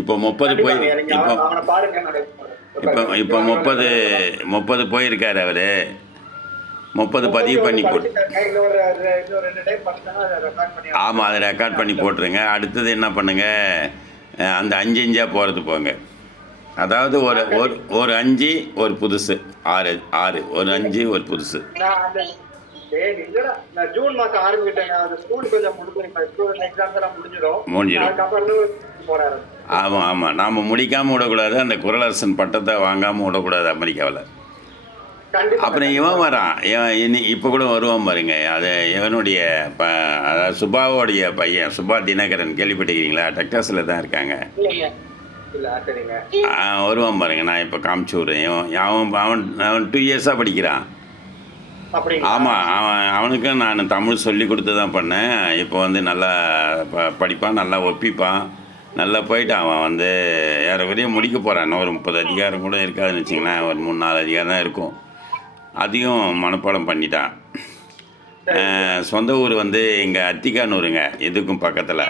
இப்போ 30 போய் கண்டிப்பாங்க. நீங்க இப்போ அவன பாருங்க. நான் இப்போ இப்போ அவரோட 30 போயிருக்காரு அவர். 30 பதிவு 30 வந்து பண்ணி போட்டு. படிச்சுட்டாங்க. இன்னும் 2 டைம் படிச்சாங்கன்னா அத ரெக்கார்ட் பண்ணி ஆமாம், அனுப்பிச்சுருவாங்க. அதை ரெக்கார்ட் பண்ணி போட்டுருங்க. அடுத்தது என்ன பண்ணுங்கள், அந்த 5 5 போகிறது போங்க. அதாவது ஒரு ஒரு கண்டிப்பா. ஒரு 5 ஒரு புதுசு, 6 6 ஒரு 5 ஒரு புதுசு நான் அந்த இல்லடா, நான் ஜூன் மாசம் ஆரம்பிக்கிட்டேங்க. அந்த ஸ்கூல் கொஞ்சம் முடிஞ்சிரும். இப்ப ஸ்கூல் எக்ஸாம்ஸ் எல்லாம் முடிஞ்சிரும். முடிஞ்சிடும். அதுக்கப்புறம் இருந்து போட ஆரம்பிச்சேன். ஆமாம் ஆமாம், நாம் முடிக்காமல் விடக்கூடாது. அந்த குறளரசன் பட்டத்தை வாங்காமல் விடக்கூடாது அமெரிக்காவில். கண்டிப்பாங்க, அப்புறம் இவன் கண்டிப்பா. வரான், இவன் இப்போ கூட வருவான் பாருங்க. அது இவனுடைய அதாவது சுபாவோடைய பையன், சுபா தினகரன், கேள்விப்பட்டிருக்கீங்களா? டெக்ஸாஸில் தான் இருக்காங்க. இல்லைங்க. இல்ல, சரிங்க. வருவான் பாருங்க, நான் இப்போ காமிச்சு விட்றேன். அவன் அவன் அவன் 2 இயர்ஸாக படிக்கிறான். அப்படிங்களா? ஆமாம், அவனுக்கும் நான் தமிழ் சொல்லி கொடுத்து தான் பண்ணேன். இப்போ வந்து நல்லா படிப்பான், நல்லா ஒப்பிப்பான், நல்லா போயிட்டான். அவன் வந்து ஏறக்குறைய முடிக்க போகிறான். இன்னும் ஒரு 30 அதிகாரம் கூட இருக்காதுன்னு வச்சிங்களேன். ஒரு 3 4 அதிகாரம் தான் இருக்கும். அதையும் மனப்பாடம் பண்ணிட்டான். சொந்த ஊர் வந்து இங்கே அத்திக்கானூருங்க, எதுக்கும் பக்கத்தில்,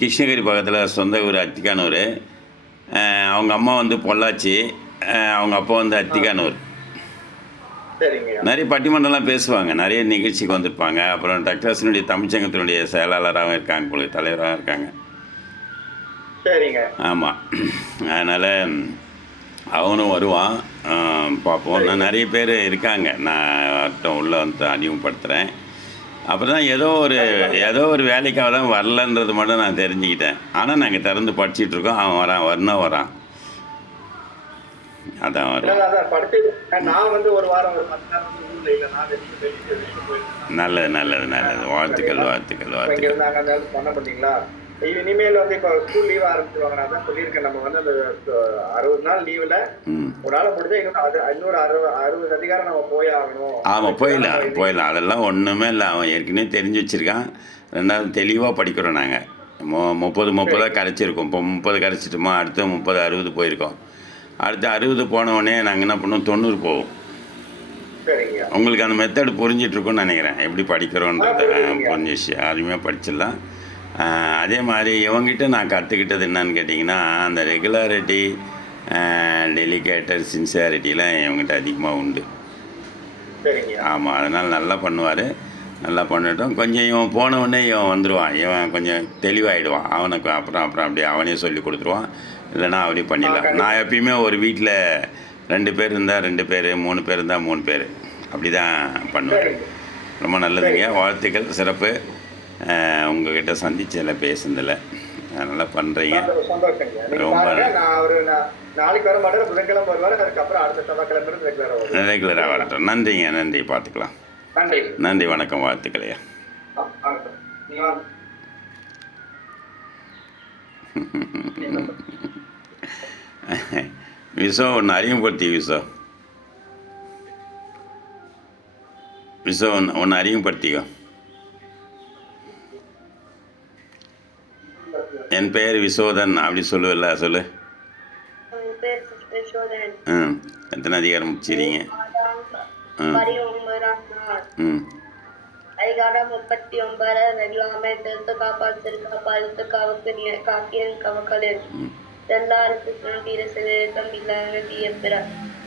கிருஷ்ணகிரி பக்கத்தில். சொந்த ஊர் அத்திக்கானூர். அவங்க அம்மா வந்து பொள்ளாச்சி, அவங்க அப்பா வந்து அத்திக்கானூர். சரிங்க. நிறைய பட்டிமன்றம்லாம் பேசுவாங்க, நிறைய நிகழ்ச்சிக்கு வந்திருப்பாங்க. அப்புறம் டெக்ஸாஸினுடைய தமிழ்ச்சங்கத்தினுடைய செயலாளராகவும் இருக்காங்க, பொழுது தலைவராகவும் இருக்காங்க. சரிங்க. ஆமாம், அதனால் அவனும் வருவான். பார்ப்போம். நான் நிறைய பேர் இருக்காங்க, நான் உள்ளே வந்து அறிமுகப்படுத்துகிறேன். அப்புறம் தான் ஏதோ ஒரு வேலைக்காக தான் வரலன்றது மட்டும் நான் தெரிஞ்சுக்கிட்டேன். ஆனால் நாங்கள் திறந்து படிச்சிட்ருக்கோம். அவன் வரான், வரான். அதான் வரும். அதான் படிச்சு நான் வந்து ஒரு வாரம் ஒரு 10 நாள் வந்து ஊர்ல இல்ல. நான் வெளியே போயிருந்தேன். நல்லது. வாழ்த்துக்கள். இங்க இருந்தாங்க அந்த பண்ண பண்ணீங்களா? இனிமேல் வந்து இப்போ ஸ்கூல் லீவ் ஆரம்பிச்சிருவாங்க. நான் தான் சொல்லியிருக்கேன். நம்ம வந்து அந்த 60 நாள் லீவ்ல ஒரு நாள் முடிஞ்சா இன்னொரு 60 அதிகாரம் நம்ம போய் ஆகணும். ஆமாம், போயிடலாம். அதெல்லாம் ஒன்றுமே இல்லை. அவன் ஏற்கனவே தெரிஞ்சு வச்சுருக்கான். ரெண்டாவது தெளிவாக படிக்கிறோம் நாங்கள். 30 கரைச்சிருக்கோம். இப்போ 30 கரைச்சிட்டோமா, அடுத்து 30 60 போயிருக்கோம். அடுத்து 60 போனவுடனே நாங்கள் என்ன பண்ணோம், 90 போவோம். சரிங்க. உங்களுக்கு அந்த மெத்தடு புரிஞ்சிட்ருக்குன்னு நினைக்கிறேன், எப்படி படிக்கிறோன்றது. புரிஞ்சிச்சு, அருமையாக படிச்சிடலாம். அதே மாதிரி இவங்ககிட்ட நான் கற்றுக்கிட்டது என்னன்னு கேட்டிங்கன்னா, அந்த ரெகுலாரிட்டி, டெலிகேட்டட், சின்சியாரிட்டிலாம் இவங்ககிட்ட அதிகமாக உண்டு. ஆமாம், அதனால் நல்லா பண்ணுவார். நல்லா பண்ணட்டும். கொஞ்சம் இவன் போனவுடனே இவன் வந்துடுவான். இவன் கொஞ்சம் தெளிவாகிடுவான். அவனுக்கு அப்புறம் அப்படியே அவனே சொல்லி கொடுத்துருவான். இல்லைனா அப்படியே பண்ணிடலாம். நான் எப்பயுமே ஒரு வீட்டில் 2 பேர் இருந்தால் 2 பேர், 3 பேர் இருந்தால் 3 பேர், அப்படி தான் பண்ணுவேன். ரொம்ப நல்லதுங்க, வாழ்த்துக்கள், சிறப்பு. உங்கள்கிட்ட சந்திச்சதில் பேசுனதில் நல்லா பண்ணுறீங்க. ரொம்ப நாளைக்கு வர மாட்டேன், புதன்கிழமை வருவார். அதுக்கப்புறம் அடுத்த செவ்வாய்க்கிழமை ரெகுலராக வரட்டும். நன்றி, பார்த்துக்கலாம். நன்றி, வணக்கம், வாழ்த்துக்களையா. விசோ ஒன்று அறிமுகப்படுத்தி, விசோ ஒன்று அறிமுகப்படுத்திக்கோ. என் பெயர் விசோதன் அப்படி சொல்லுவில்ல, சொல்லு. எத்தனை அதிகாரம் முடிச்சிருங்க? அதிகாரம் 39. வெள்ளாமை திருத்து காப்பால் திருக்காப்பால் காக்கியன் கவக்களில் எல்லாருக்கு தீர சிறுக்கம் இல்லாத தீய பிற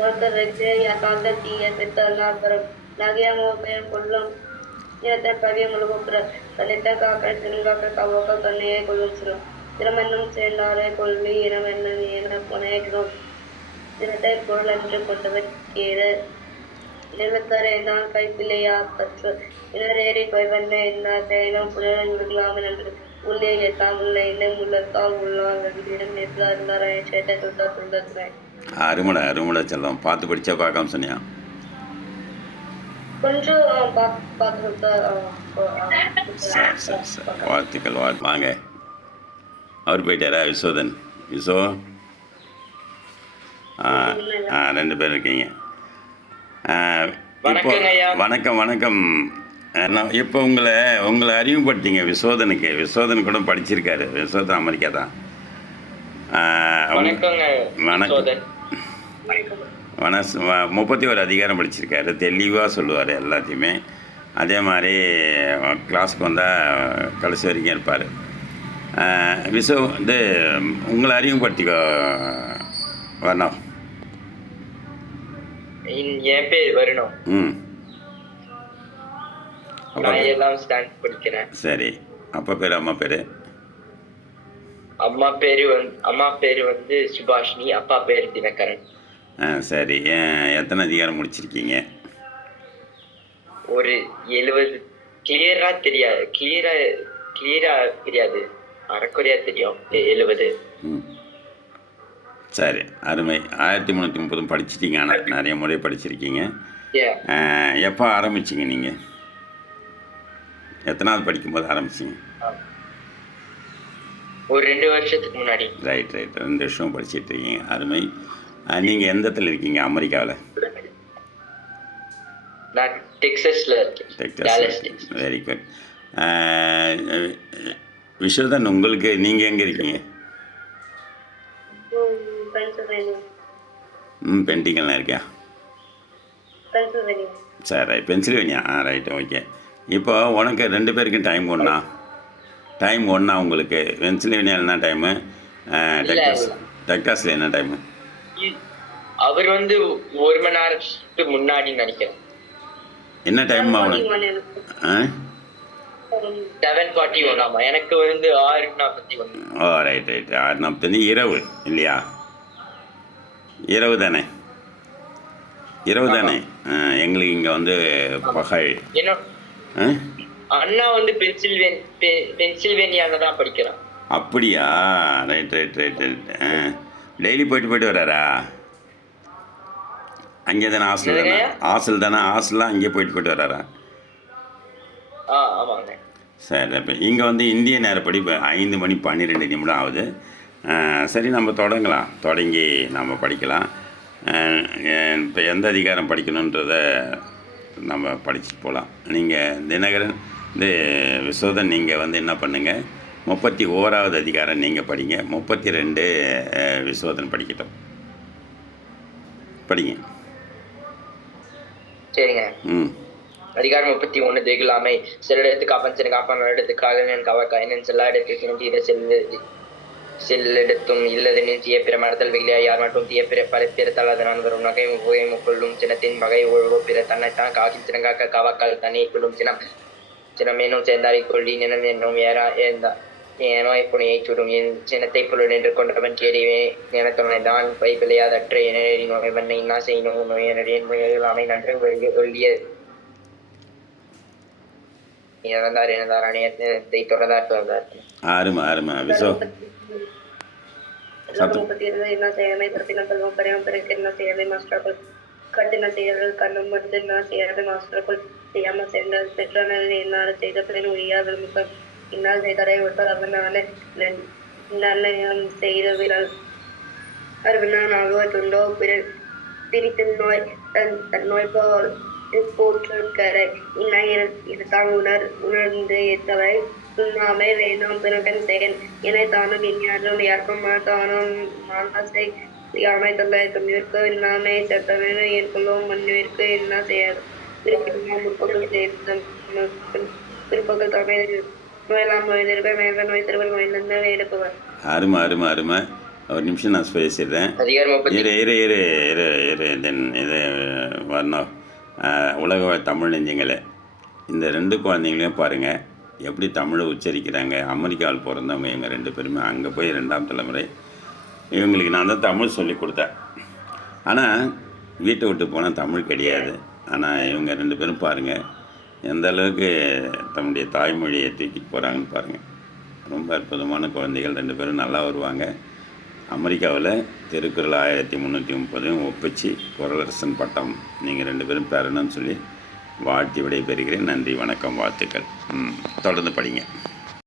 ஒருத்தர் வச்சு காக்க தீய பித்தெல்லாம் பெறும் நகையமோ பெயர் கொள்ளும் இனத்தை பகையங்களுக்கு பிற தன்னிட்ட காக்க திருங்காக்க கவக்க தன்னையே கொள்ளும் சிறும் திறமென்னும் சேர்ந்தாரே கொள்ளி இனமென்ன என புனையிடும் தினத்தை பொருள் என்று கொண்டவர் கேடு நிலத்தரைதான் கைப்பிள்ளையா கற்று இனரேறி கொய்வல்ல என்ன தேகம் புலன் விடுகலாமல் என்று உள்ளே எட்டாம் உள்ள இன்னும் உள்ளத்தால் உள்ளான் இடம் எவ்வளோ இருந்தாரே சேட்டை தொட்டா சொல்லுறேன். அருமடை செல்லம். பார்த்து படிச்சா பார்க்காம சொன்னியா? கொஞ்சம் பார்த்து கொடுத்தா. சரி, வாழ்த்துக்கள். வாங்க. அவர் போயிட்டாரா? விசோ 2 பேர் இருக்கீங்க. இப்போ வணக்கம். இப்போ உங்களை அறிமுகப்படுத்திங்க விசோதனுக்கு. விசோதன் கூட படிச்சிருக்காரு. விசோதன் அமெரிக்கா தான். வணக்கம். 31 அதிகாரம் படிச்சிருக்காரு. தெளிவாக சொல்லுவார் எல்லாத்தையுமே. அதே மாதிரி கிளாஸுக்கு வந்தால் கடைசி வரைக்கும் இருப்பார். விசு வந்து உங்களை அறிமுகப்படுத்திக்கோ வர்ணம். என் பேர் வருணம். ம். நான் 7ஆம் ஸ்டாண்டர்ட் படிக்கிறேன். சரி. அப்பா பேர் அம்மா பேர்? அம்மா பேர் வந்து சுபாஷினி, அப்பா பேர் தினகரன். சரி. எத்தனை அதிகாரம் முடிச்சிருக்கீங்க? ஒரு 70. கிளியரா தெரியாது, அரைக்குறையா தெரியும். 70. ம். சரி, அருமை. 1330 படிச்சிட்டீங்க. ஆனால் நிறைய முறை படிச்சிருக்கீங்க. எப்போ ஆரம்பிச்சிங்க நீங்கள்? எத்தனாவது படிக்கும்போது ஆரம்பிச்சிங்க? ஒரு 2 வருஷத்துக்கு முன்னாடி. ரைட். 2 வருஷம் படிச்சுட்டு இருக்கீங்க. அருமை. நீங்கள் எந்த இடத்துல இருக்கீங்க அமெரிக்காவில்? நான் டெக்ஸஸில் இருக்கேன். டெக்ஸஸ். Very good. விஸ்வதன், உங்களுக்கு நீங்கள் எங்கே இருக்கீங்க? பென்டிங்கெல்லாம் இருக்கியா? சரி, பென்சில்வேனியா. Right, okay. இப்போ உனக்கு 2 பேருக்கும் டைம் ஒன்றா உங்களுக்கு? பென்சில்வேனியா என்ன டைமு? டெக்ஸாஸில் என்ன டைமு? அவர் வந்து 1 மணி நேரத்துக்கு முன்னாடி நினைக்கிறேன். என்ன டைம் அவனுக்கு? 7:41. ஆமாம், எனக்கு வந்து 6:41. ஓ, ரைட். 6:41 இரவு இல்லையா? இரவு தானே? எங்களுக்கு இங்கே வந்து பகல். அண்ணா வந்து பென்சில்வேனியாவில் தான் படிக்கிறான். அப்படியா? ரைட். டெய்லி போயிட்டு வராரா? அங்கே தானே ஹாஸ்டல் தானே? ஹாஸ்டல்லாம் அங்கே போயிட்டு வராரா? ஆமாங்க. சரி. இப்போ இங்கே வந்து இந்திய நேரப்படி இப்போ 5 மணி 12 நிமிடம் ஆகுது. சரி, நம்ம தொடங்கி நம்ம படிக்கலாம். இப்போ எந்த அதிகாரம் படிக்கணுன்றதை நம்ம படிச்சுட்டு போகலாம். நீங்கள் தினகரன் விஸ்வதன், நீங்கள் வந்து என்ன பண்ணுங்கள், 31வது அதிகாரம் நீங்கள் படிங்க. 32 விஸ்வதன் படிக்கட்டும். படிங்க. சரிங்க. அதிகாரம் 31. திகழாமை. சிலரிடத்து காப்பன் காப்பான் இடத்துக்காக நான் கவக்கா என்னன் செல்லா இடத்திற்கு செல்லெடுத்தும் இல்லதெனின் தீய பிற மரத்தல் வெகிலியா யார் மட்டும் தீய பிற பரப்பிறத்தால் அதனால் வரும் நகை புகை முக்கொள்ளும் சினத்தின் வகை ஒழுவோ பிற தன்னைத்தான் காக்கி சினங்காக்க காவாக்கால் தனி கொள்ளும் சினமேனும் சேர்ந்தாரை கொள்ளி நினம் என்னும் ஏனோ புனையை சுடும் என் சினத்தை பொருள் என்று கொண்டவன் கேடிவே நினத்துணை தான் பை பிழையாதற்ற என நோய் வண்ணை இன்னா செய்யணும் நோயனடியன் முயலாமை நன்று ஒல்லிய இறந்தார் இறந்தார் அணியத்தை தொடர்ந்தார். ஆறுமா விசோ என்ன செய்யாமை பிரத்தினம் செல்வம் பரிவம் பிறகு என்ன செய்யாமை மாஸ்டர்கள் கட்டின செய்யறது கண்ணும் மட்டும் என்ன செய்யாத மாஸ்டர்கள் செய்யாமல் சேர்ந்தால் பெற்றனர் என்னால் செய்த பிறகு உரியா விரும்ப இன்னால் செய்தரை ஒருத்தர் அவனான நல்லம் செய்தவினால் அறிவினானாகவோ துண்டோ பிரித்து நோய் தன் நோய் போல் போற்றுக்கரை இன்ன இதுதான் உணர்ந்து எத்தவை சுண்ணாமை வேணும் பிறகன் செயல் என தானும் இனியாரும் யாருக்கும் தானும் மானாசை யாமை தொள்ளாயிரத்து இன்னாமை செத்தவனு ஏற்கொள்ளும் மண்ணிற்கு என்ன செய்யாது முற்பகல் பிற்பகல் தமிழ் நோயெல்லாம் நோய்திருக்க மேக நோய் திருவள் நோயிலிருந்து எடுப்பவர். அருமை. ஒரு நிமிஷம் நான் பேசிடுறேன். இது வரணும். உலக தமிழ் நெஞ்சங்களே, இந்த 2 குழந்தைங்களையும் பாருங்கள் எப்படி தமிழை உச்சரிக்கிறாங்க. அமெரிக்காவில் பிறந்தவங்க இவங்க 2 பேருமே. அங்கே போய் 2ஆம் தலைமுறை. இவங்களுக்கு நான் தான் தமிழ் சொல்லி கொடுத்தேன். ஆனால் வீட்டை விட்டு போனால் தமிழ் கிடையாது. ஆனால் இவங்க 2 பேரும் பாருங்கள் எந்த அளவுக்கு தன்னுடைய தாய்மொழியை தூக்கிட்டு போகிறாங்கன்னு பாருங்கள். ரொம்ப அற்புதமான குழந்தைகள். 2 பேரும் நல்லா வருவாங்க. அமெரிக்காவில் திருக்குறள் 1330 ஒப்பிச்சு குறளரசன் பட்டம் நீங்கள் 2 பேரும் பெறணும்னு சொல்லி வாழ்த்தி விடைபெறுகிறேன். நன்றி, வணக்கம், வாழ்த்துக்கள். தொடர்ந்து படிங்க.